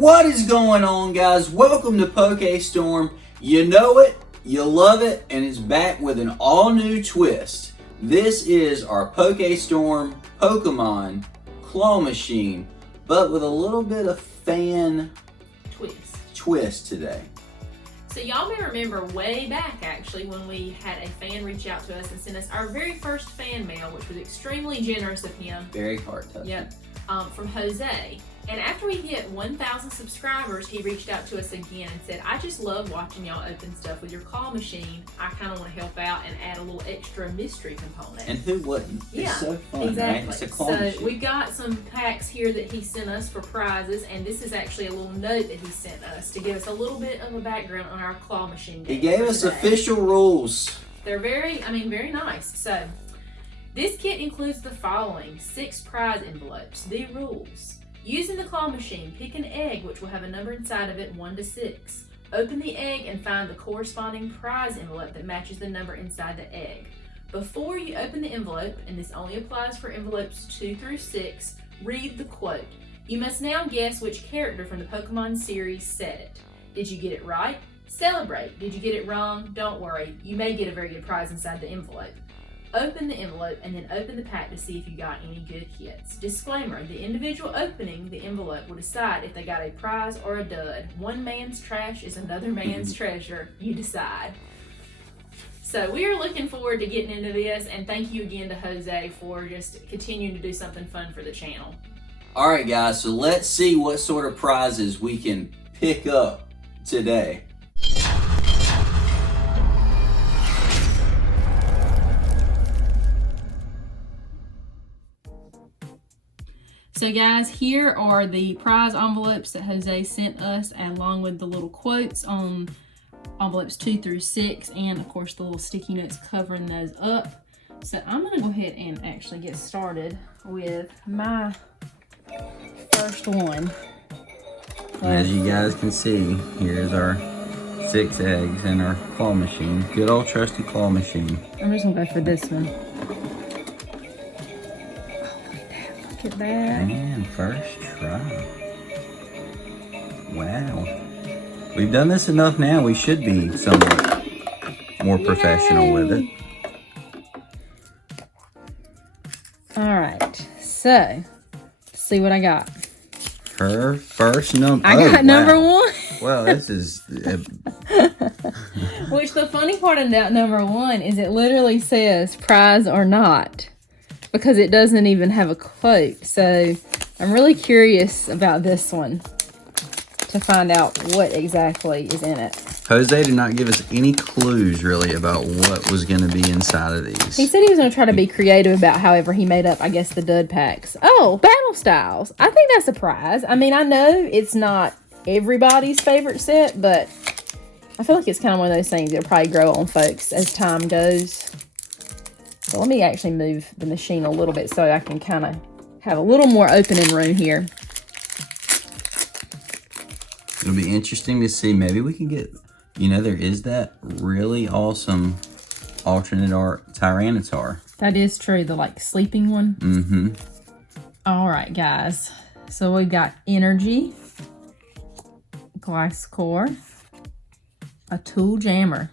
What is going on, guys? Welcome to PokeStorm. You know it, you love it, and it's back with an all-new twist. This is our PokeStorm Pokemon claw machine, but with a little bit of fan twist today. So y'all may remember way back actually when we had a fan reach out to us and send us our very first fan mail, which was extremely generous of him. Very heart-touching. Yep. From Jose. And after we hit 1,000 subscribers, he reached out to us again and said, I just love watching y'all open stuff with your claw machine. I kind of want to help out and add a little extra mystery component. And who wouldn't? Yeah, it's so fun, exactly. Right? It's a claw machine. We've got some packs here that he sent us for prizes, and this is actually a little note that he sent us to give us a little bit of a background on our claw machine game. He gave us official rules. They're very nice. So, this kit includes the following 6 prize envelopes. The rules. Using the claw machine, pick an egg which will have a number inside of it 1 to 6. Open the egg and find the corresponding prize envelope that matches the number inside the egg. Before you open the envelope, and this only applies for envelopes 2 through 6, read the quote. You must now guess which character from the Pokemon series said it. Did you get it right? Celebrate. Did you get it wrong? Don't worry. You may get a very good prize inside the envelope. Open the envelope and then open the pack to see if you got any good hits. Disclaimer, the individual opening the envelope will decide if they got a prize or a dud. One man's trash is another man's treasure. You decide. So we are looking forward to getting into this, and thank you again to Jose for just continuing to do something fun for the channel. Alright guys, so let's see what sort of prizes we can pick up today. So guys, here are the prize envelopes that Jose sent us, along with the little quotes on envelopes 2 through 6, and of course the little sticky notes covering those up. So I'm gonna go ahead and actually get started with my first one. As you guys can see, here's our 6 eggs in our claw machine. Good old trusty claw machine. I'm just gonna go for this one. Look at that. Man, first try. Wow. We've done this enough now, we should be somewhat more professional with it. Alright, so let's see what I got. Her first number. I got number 1. Well, this is... Which the funny part about number 1 is it literally says prize or not, because it doesn't even have a quote. So I'm really curious about this one to find out what exactly is in it. Jose did not give us any clues really about what was going to be inside of these. He said he was going to try to be creative about however he made up, I guess, the dud packs. Oh, battle styles. I think that's a prize. I mean, I know it's not everybody's favorite set, but I feel like it's kind of one of those things that'll probably grow on folks as time goes. So let me actually move the machine a little bit so I can kind of have a little more opening room here. It'll be interesting to see. Maybe we can get, you know, there is that really awesome alternate art Tyranitar. That is true, the like sleeping one. Mm-hmm. All right, guys. So we've got Energy, Gliscor, a Tool Jammer,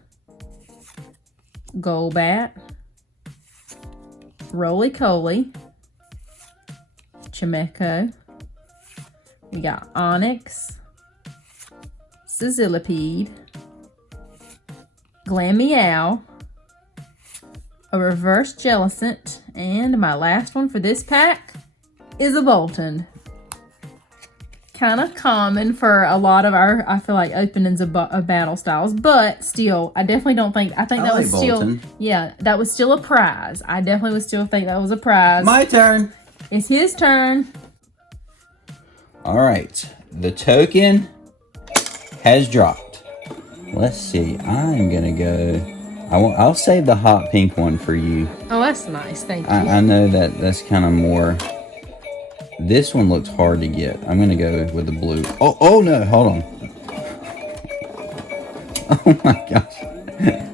Golbat, Roly-Coly, Chimecho, we got Onyx, Sizzlipede, Glameow, a Reverse Jellicent, and my last one for this pack is a Bolton. Kind of common for a lot of our, I feel like, openings of battle styles, but still, I definitely don't think, I think that was still, Bolton. Yeah, that was still a prize. I definitely would still think that was a prize. My turn. It's his turn. All right, the token has dropped. Let's see, I'm gonna go, I'll save the hot pink one for you. Oh, that's nice, thank you. I know that's kind of more, this one looks hard to get. I'm gonna go with the blue. Oh no, hold on. Oh my gosh.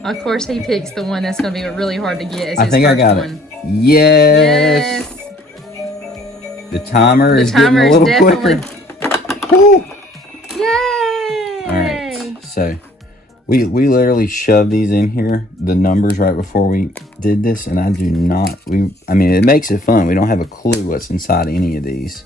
Of course, he picks the one that's going to be really hard to get. I think I got it. Yes. Yes. The timer is getting a little quicker. Woo. So we literally shoved these in here, the numbers right before we did this, and I mean, it makes it fun. We don't have a clue what's inside any of these.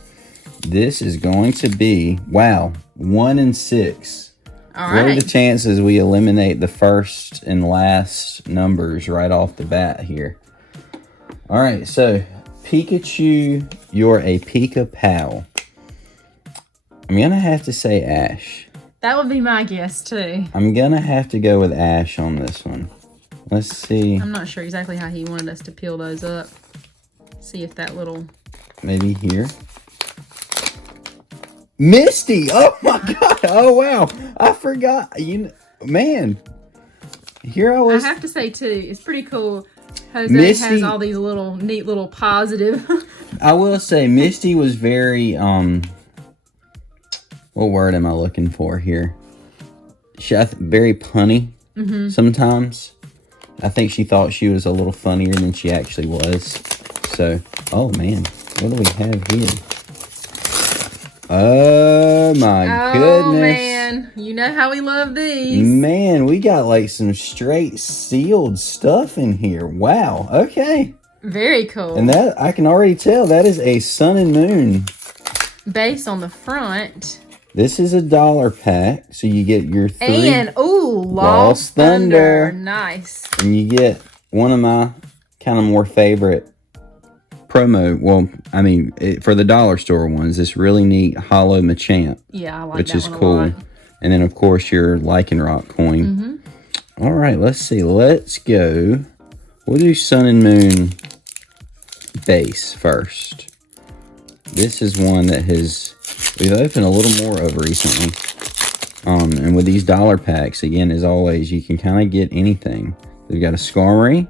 This is going to be, wow, 1 and 6. All What right. are the chances we eliminate the first and last numbers right off the bat here? All right, so Pikachu, you're a Pika Pal. I'm going to have to say Ash. That would be my guess, too. I'm going to have to go with Ash on this one. Let's see. I'm not sure exactly how he wanted us to peel those up. See if that little... Maybe here. Misty! Oh my god! Oh wow! I forgot. Man. Here I was. I have to say, too, it's pretty cool. Jose Misty, has all these little neat little positive. I will say Misty was very what word am I looking for here? Very punny sometimes. I think she thought she was a little funnier than she actually was. So, oh man, what do we have here? Oh my goodness. Oh man, you know how we love these. Man, we got like some straight sealed stuff in here. Wow, okay. Very cool. And that, I can already tell, that is a Sun and Moon. Base on the front. This is a $1 pack, so you get your 3. And, ooh, Lost Thunder. Nice. And you get one of my kind of more favorite promo, well, I mean, for the dollar store ones, this really neat hollow Machamp. Yeah, I like which that is one cool. a lot. And then, of course, your Lycanroc coin. All right, let's see. Let's go. We'll do Sun and Moon base first. This is one that we've opened a little more of recently. And with these dollar packs, again, as always, you can kind of get anything. We've got a Skarmory,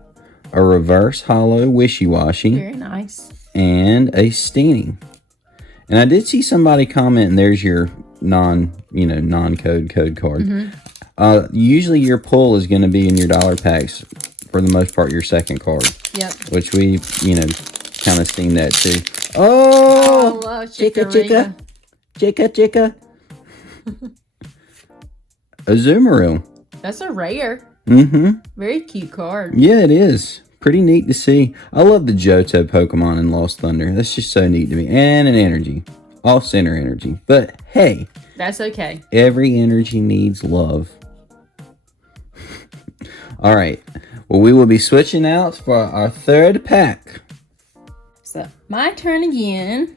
a reverse hollow Wishy-Washy, Very nice. and a Steenie. And I did see somebody comment, and there's your non-code card. Usually your pull is going to be in your dollar packs, for the most part, your second card. Yep. Which we, kind of seen that too. Oh! I love Chicka. Azumarill. That's a rare. Very cute card. Yeah, it is. Pretty neat to see. I love the Johto Pokemon in Lost Thunder. That's just so neat to me. And an energy. Off-center energy. But, hey. That's okay. Every energy needs love. All right. Well, we will be switching out for our third pack. So, my turn again.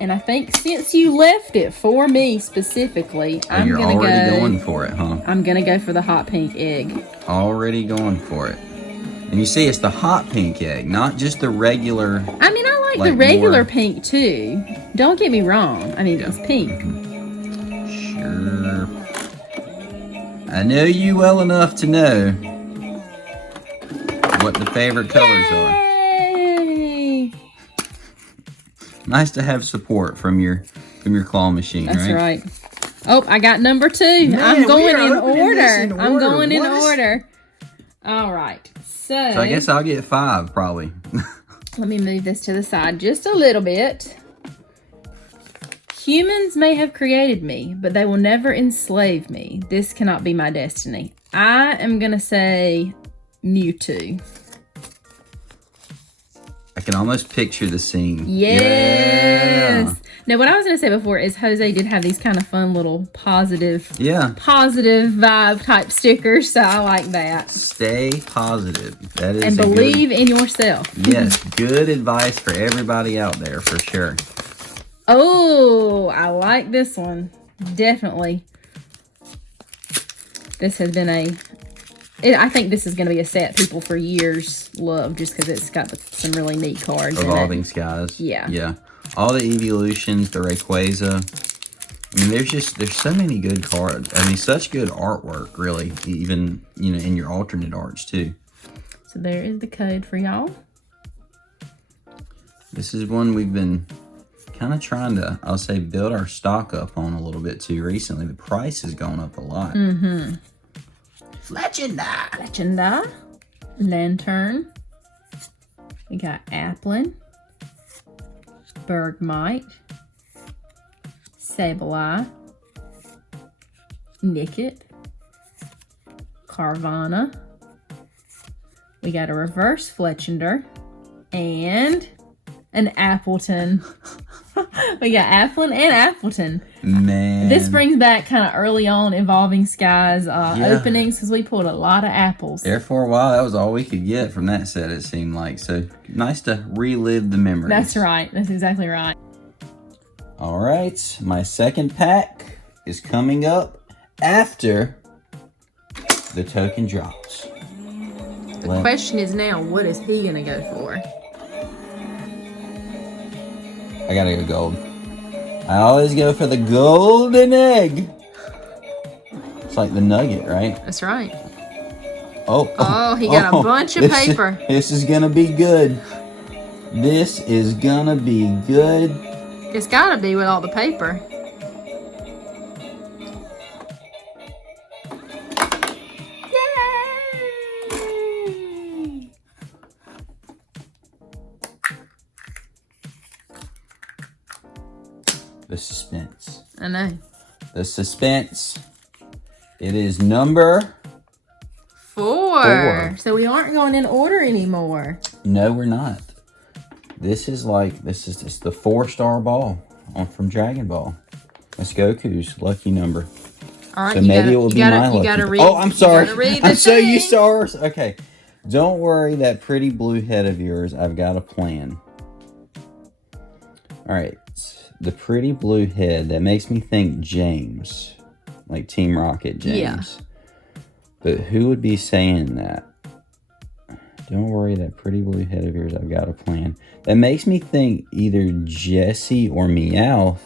And I think since you left it for me specifically, I'm you're going to already go... going for it, huh? I'm going to go for the hot pink egg. Already going for it. And you see, it's the hot pink egg, not just the regular... I mean, I like the regular pink, too. Don't get me wrong. I mean, it's pink. Sure. I know you well enough to know what the favorite colors are. Yay! Nice to have support from your claw machine, That's right? right. Oh, I got number 2. Man, I'm going we are in opening this in order. I'm order. going in What? order. All right. So I guess I'll get 5, probably. let me move this to the side just a little bit. Humans may have created me, but they will never enslave me. This cannot be my destiny. I am going to say Mewtwo. I can almost picture the scene. Yes. Yeah. Now, what I was going to say before is Jose did have these kind of fun little positive vibe type stickers, so I like that. Stay positive. That is and believe in yourself. Yes, good advice for everybody out there, for sure. Oh, I like this one. Definitely. This has been I think this is going to be a set people for years love just because it's got some really neat cards Evolving in it. Skies. Yeah. Yeah. All the evolutions, the Rayquaza. I mean, there's so many good cards. I mean, such good artwork, really. Even, in your alternate arts, too. So there is the code for y'all. This is one we've been kind of trying to, I'll say, build our stock up on a little bit, too, recently. The price has gone up a lot. Fletchenda. Lantern. We got Applin. Bergmite. Sableye. Nickit. Carvana. We got a reverse Fletchender. And an Appleton. We got Applin and Appleton. Man. This brings back kind of early on Evolving Skies openings because we pulled a lot of apples. There for a while, that was all we could get from that set, it seemed like. So nice to relive the memories. That's right. That's exactly right. All right. My second pack is coming up after the token drops. The question is now, what is he going to go for? I gotta go gold. I always go for the golden egg. It's like the nugget, right? That's right. Oh, he got a bunch of paper. This is gonna be good. This is gonna be good. It's gotta be with all the paper. Yay! The suspense. I know. The suspense. It is number 4. So we aren't going in order anymore. No, we're not. This is just the 4-star ball from Dragon Ball. That's Goku's lucky number. All right, So maybe it will be my lucky. Oh, I'm sorry. I'm so used to ours. Okay. Don't worry, that pretty blue head of yours. I've got a plan. All right. The pretty blue head, that makes me think James. Like Team Rocket James. Yeah. But who would be saying that? Don't worry, that pretty blue head of yours, I've got a plan. That makes me think either Jesse or Meowth.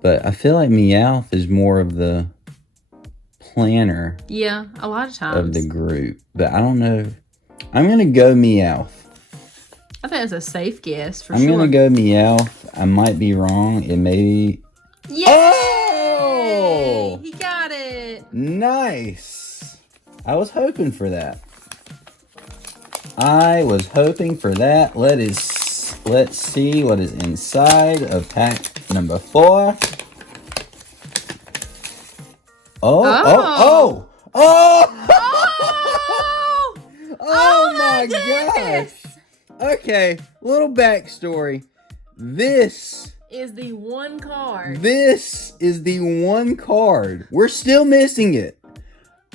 But I feel like Meowth is more of the planner. Yeah, a lot of times. Of the group. But I don't know. I'm going to go Meowth. I think that's a safe guess for I'm sure. going to go Meowth. I might be wrong. It may be... Yay! Oh! He got it. Nice. I was hoping for that. Let's see what is inside of pack number 4. Oh my gosh. Okay, little backstory. This is the one card. We're still missing it.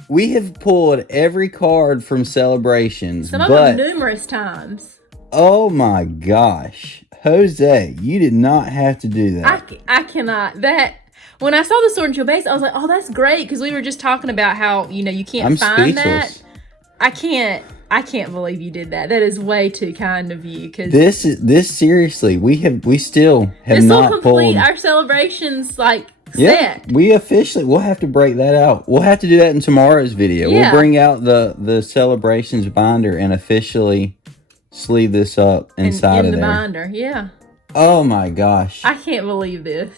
We have pulled every card from Celebrations. Some of them numerous times. Oh my gosh. Jose, you did not have to do that. I cannot. When I saw the Sword and Shield base, I was like, oh, that's great. Because we were just talking about how, you can't find speechless. that. I can't believe you did that. That is way too kind of you. Cause this seriously, we still have this not will complete pulled our Celebrations set. We'll have to break that out. We'll have to do that in tomorrow's video. Yeah. We'll bring out the Celebrations binder and officially sleeve this up inside of the there. binder. Yeah. Oh my gosh. I can't believe this.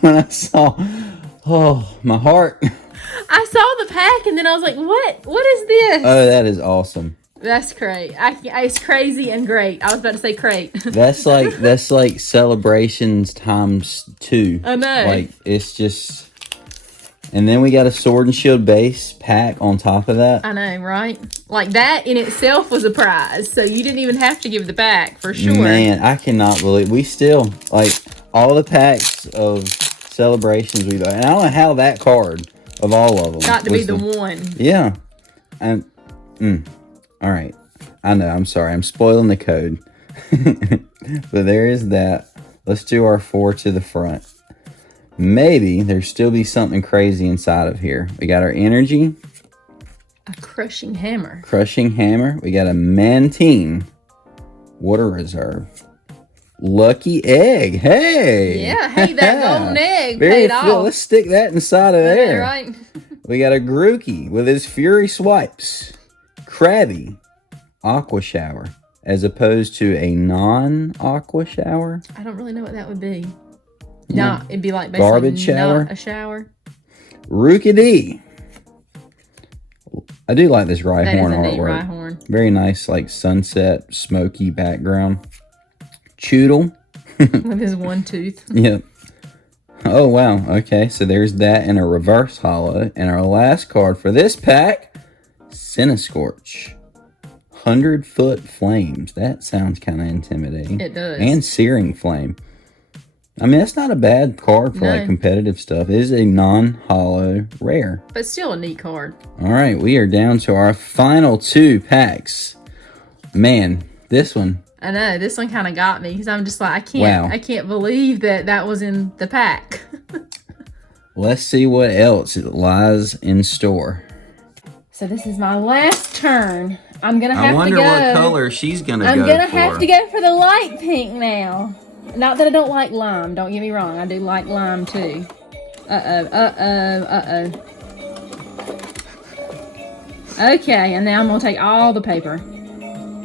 When I saw, my heart. I saw the pack and then I was like, what is this? Oh, that is awesome. That's great. It's crazy and great. I was about to say crate. That's like Celebrations times 2. I know. Like, it's just... And then we got a Sword and Shield base pack on top of that. I know, right? Like, that in itself was a prize. So you didn't even have to give the back, for sure. Man, I cannot believe... We still... Like, all the packs of Celebrations we've... And I don't know how that card, of all of them... Got to be the one. Yeah. All right. I know, I'm sorry. I'm spoiling the code. But there is that. Let's do our 4 to the front. Maybe there'll still be something crazy inside of here. We got our energy. A crushing hammer. We got a Mantine. Water reserve. Lucky egg. Hey. Yeah, hey, that golden egg paid off. Let's stick that inside of there. Right. We got a Grookey with his Fury Swipes. Krabby. Aqua Shower. As opposed to a non-aqua shower. I don't really know what that would be. No, it'd be like basically garbage shower. Not a shower. Rookidee. I do like this Rhyhorn artwork. Rhyhorn. Very nice, like sunset, smoky background. Choodle. With his one tooth. Yep. Oh, wow. Okay, so there's that in a reverse holo. And our last card for this pack, Cinescorch. 100-foot flames. That sounds kind of intimidating. It does. And Searing Flame. I mean, that's not a bad card for like competitive stuff. It is a non-holo rare. But still a neat card. All right, we are down to our final 2 packs. Man, this one. I know, this one kind of got me because I'm just like, I can't believe that was in the pack. Let's see what else lies in store. So this is my last turn. I'm gonna have to go. I wonder what color she's gonna go for. I'm gonna have to go for the light pink now. Not that I don't like lime. Don't get me wrong. I do like lime too. Okay, and now I'm gonna take all the paper.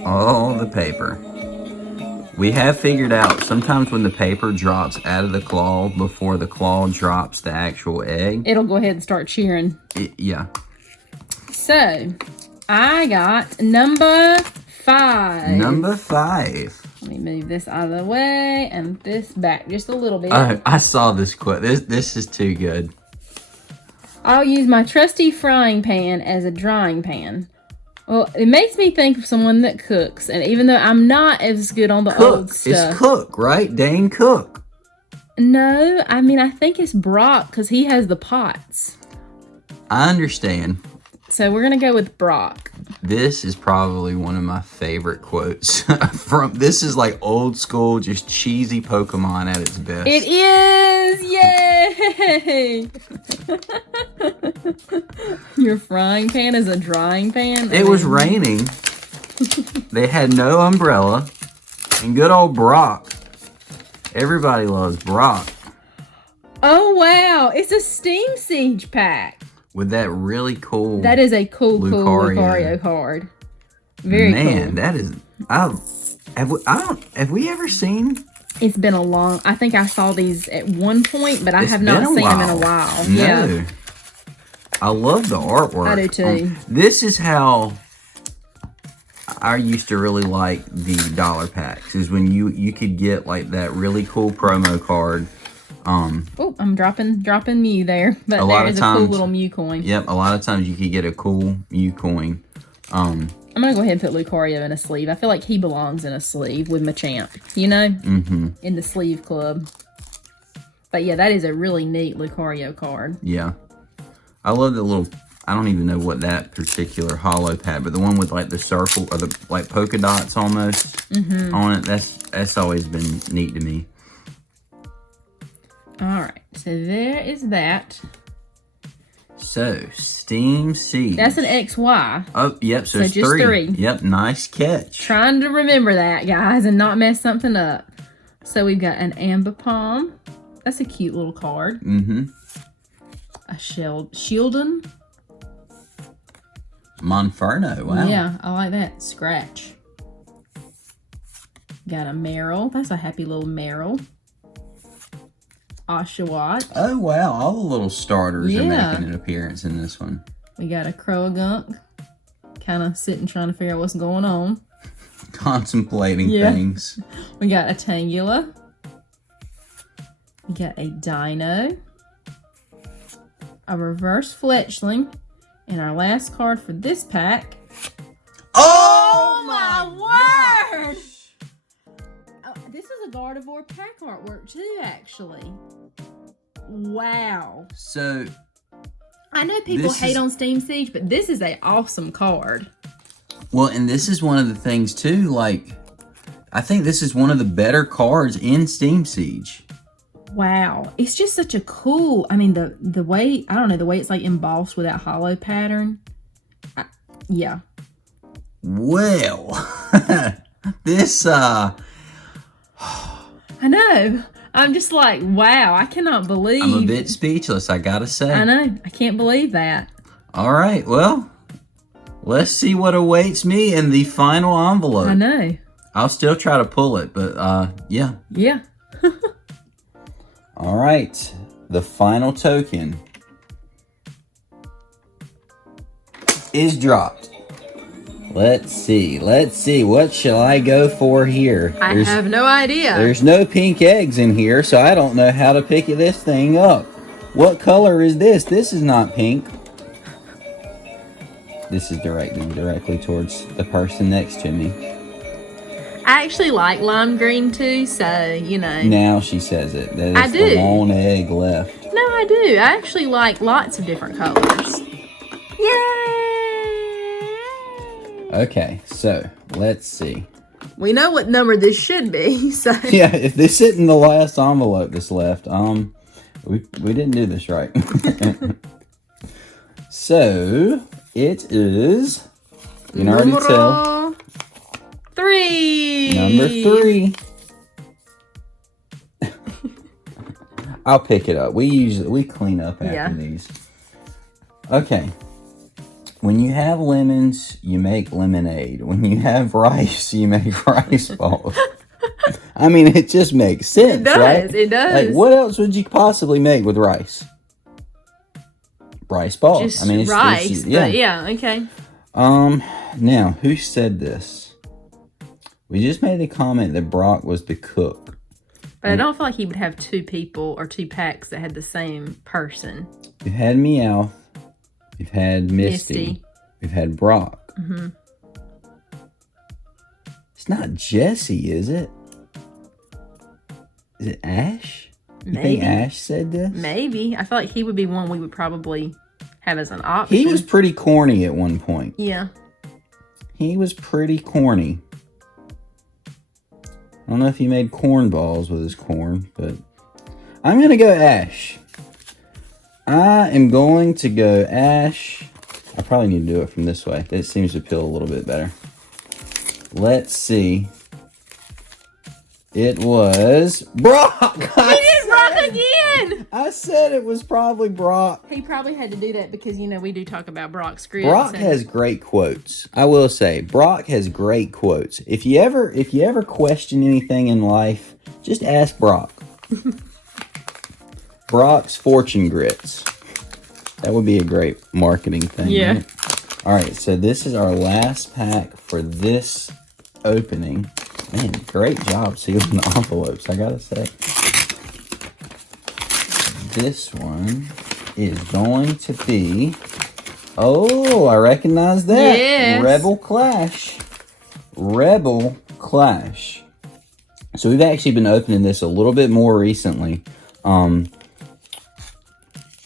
All the paper. We have figured out sometimes when the paper drops out of the claw before the claw drops the actual egg, it'll go ahead and start cheering. Yeah. So, I got number 5. Number 5. Let me move this out of the way and this back just a little bit. I saw this quote. This is too good. I'll use my trusty frying pan as a drying pan. Well, it makes me think of someone that cooks, and even though I'm not as good on the old stuff. It's Cook, right? Dane Cook. No, I mean, I think it's Brock because he has the pots. I understand. So we're going to go with Brock. This is probably one of my favorite quotes. This is like old school, just cheesy Pokemon at its best. It is! Yay! Your frying pan is a drying pan? It was raining. They had no umbrella. And good old Brock. Everybody loves Brock. Oh, wow. It's a Steam Siege pack. With that really cool... That is a cool Lucario card. Very cool. Man, that is... Have we ever seen... It's been a long... I think I saw these at one point, but I have not seen them in a while. No. Yeah. I love the artwork. I do too. This is how I used to really like the dollar packs. Is when you could get like that really cool promo card. Oh, I'm dropping Mew there. But there is a cool little Mew coin. Yep, a lot of times you could get a cool Mew coin. I'm going to go ahead and put Lucario in a sleeve. I feel like he belongs in a sleeve with Machamp, you know? Mm-hmm. In the sleeve club. But yeah, that is a really neat Lucario card. Yeah. I love the little, I don't even know what that particular holo pad, but the one with like the circle or the like polka dots almost on it, that's always been neat to me. Alright, so there is that. So, Steam Siege. That's an XY. Oh, yep, so it's just 3. Yep, nice catch. Trying to remember that, guys, and not mess something up. So we've got an Ambipom. That's a cute little card. Mm-hmm. A Shieldon. Monferno, wow. Yeah, I like that. Scratch. Got a Meryl. That's a happy little Meryl. Oshawott. Oh, wow. All the little starters are making an appearance in this one. We got a Croagunk. Kind of sitting trying to figure out what's going on. Contemplating things. We got a Tangela. We got a Dino. A Reverse Fletchling. And our last card for this pack. Oh my word! This is a Gardevoir pack artwork too, actually. Wow. So, I know people hate on Steam Siege, but this is an awesome card. Well, and this is one of the things too, like, I think this is one of the better cards in Steam Siege. Wow. It's just such a cool, I mean, the way, I don't know, the way it's like embossed with that hollow pattern. Yeah. Well, this, I know. I'm just like, wow, I cannot believe. I'm a bit speechless, I gotta say. I know. I can't believe that. All right, well, let's see what awaits me in the final envelope. I know. I'll still try to pull it, but yeah. Yeah. All right, the final token is dropped. Let's see. What shall I go for here? I have no idea. There's no pink eggs in here, so I don't know how to pick this thing up. What color is this? This is not pink. This is directly towards the person next to me. I actually like lime green too, so, you know. Now she says it. That is I do. the lone egg left. No, I do. I actually like lots of different colors. Yay! Okay, so let's see. We know what number this should be, so. Yeah, if this isn't the last envelope that's left, we didn't do this right. So it is. You can already tell. 3. Number 3. I'll pick it up. We clean up after these. Okay. When you have lemons, you make lemonade. When you have rice, you make rice balls. I mean, it just makes sense, right? It does. Like, what else would you possibly make with rice? Rice balls. Just I mean, it's rice, yeah. but yeah, okay. Now, who said this? We just made the comment that Brock was the cook. But I don't feel like he would have 2 people or 2 packs that had the same person. You had Meowth. We've had Misty. We've had Brock. Mm-hmm. It's not Jesse, is it? Is it Ash? You Maybe. think Ash said this? Maybe. I feel like he would be one we would probably have as an option. He was pretty corny at one point. Yeah. He was pretty corny. I don't know if he made corn balls with his corn, but I'm going to go Ash. I am going to go Ash. I probably need to do it from this way. It seems to feel a little bit better. Let's see. It was Brock. He did Brock again. I said it was probably Brock. He probably had to do that because, you know, we do talk about Brock's scripts. Brock has great quotes. I will say, Brock has great quotes. If you ever question anything in life, just ask Brock. Brock's fortune grits. That would be a great marketing thing. Yeah. Right? All right, so this is our last pack for this opening. Man, great job sealing the envelopes, I gotta say. This one is going to be... Oh, I recognize that. Yes. Rebel Clash. Rebel Clash. So we've actually been opening this a little bit more recently.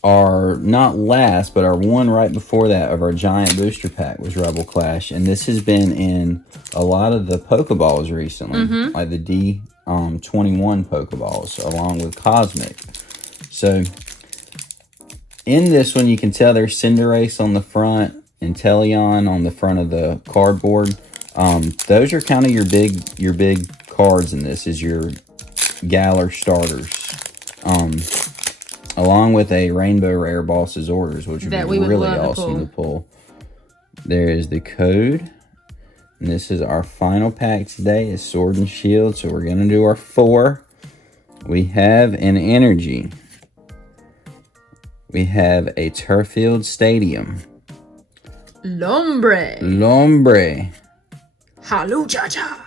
Our, not last, but our one right before that of our giant booster pack was Rebel Clash. And this has been in a lot of the Pokeballs recently. Like the D21 Pokeballs, along with Cosmic. So, in this one, you can tell there's Cinderace on the front and Teleon on the front of the cardboard. Those are kind of your big cards in this, is your Galar starters. Along with a Rainbow Rare Boss's Orders, which would be really awesome to pull. There is the code. And this is our final pack today. It's Sword and Shield. So we're going to do our 4. We have an Energy. We have a Turffield Stadium. Lombre. Haluchacha.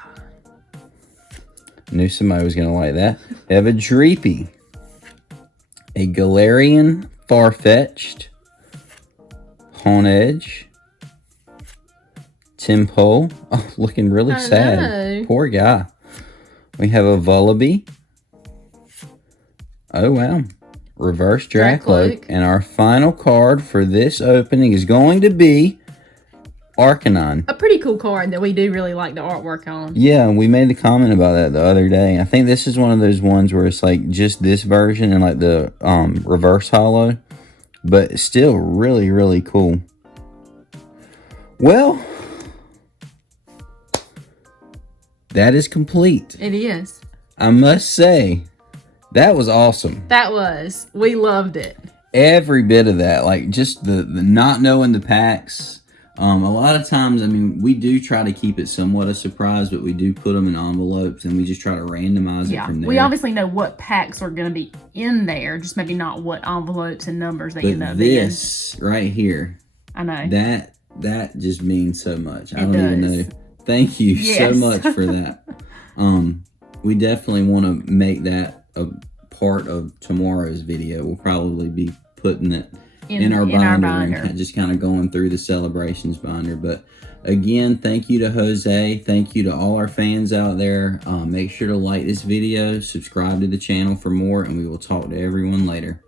Knew somebody was going to like that. We have a Dreepy. A Galarian Farfetch'd, Honedge, Tempo, looking really sad. Poor guy. We have a Vullaby. Oh, wow. Reverse Dracloak. And our final card for this opening is going to be Arcanine. A pretty cool card that we do really like the artwork on. Yeah, we made the comment about that the other day. I think this is one of those ones where it's like just this version and like the reverse holo. But still really, really cool. Well, that is complete. It is. I must say, that was awesome. That was. We loved it. Every bit of that. Like just the not knowing the packs. A lot of times, I mean, we do try to keep it somewhat a surprise, but we do put them in envelopes and we just try to randomize it from there. We obviously know what packs are going to be in there, just maybe not what envelopes and numbers they end up being. This right here, I know. that just means so much. I It don't even does. know. Thank you so Yes. much for that. We definitely want to make that a part of tomorrow's video. We'll probably be putting it in our binder and just kind of going through the celebrations binder. But again, thank you to Jose. Thank you to all our fans out there. Make sure to like this video, subscribe to the channel for more, and we will talk to everyone later.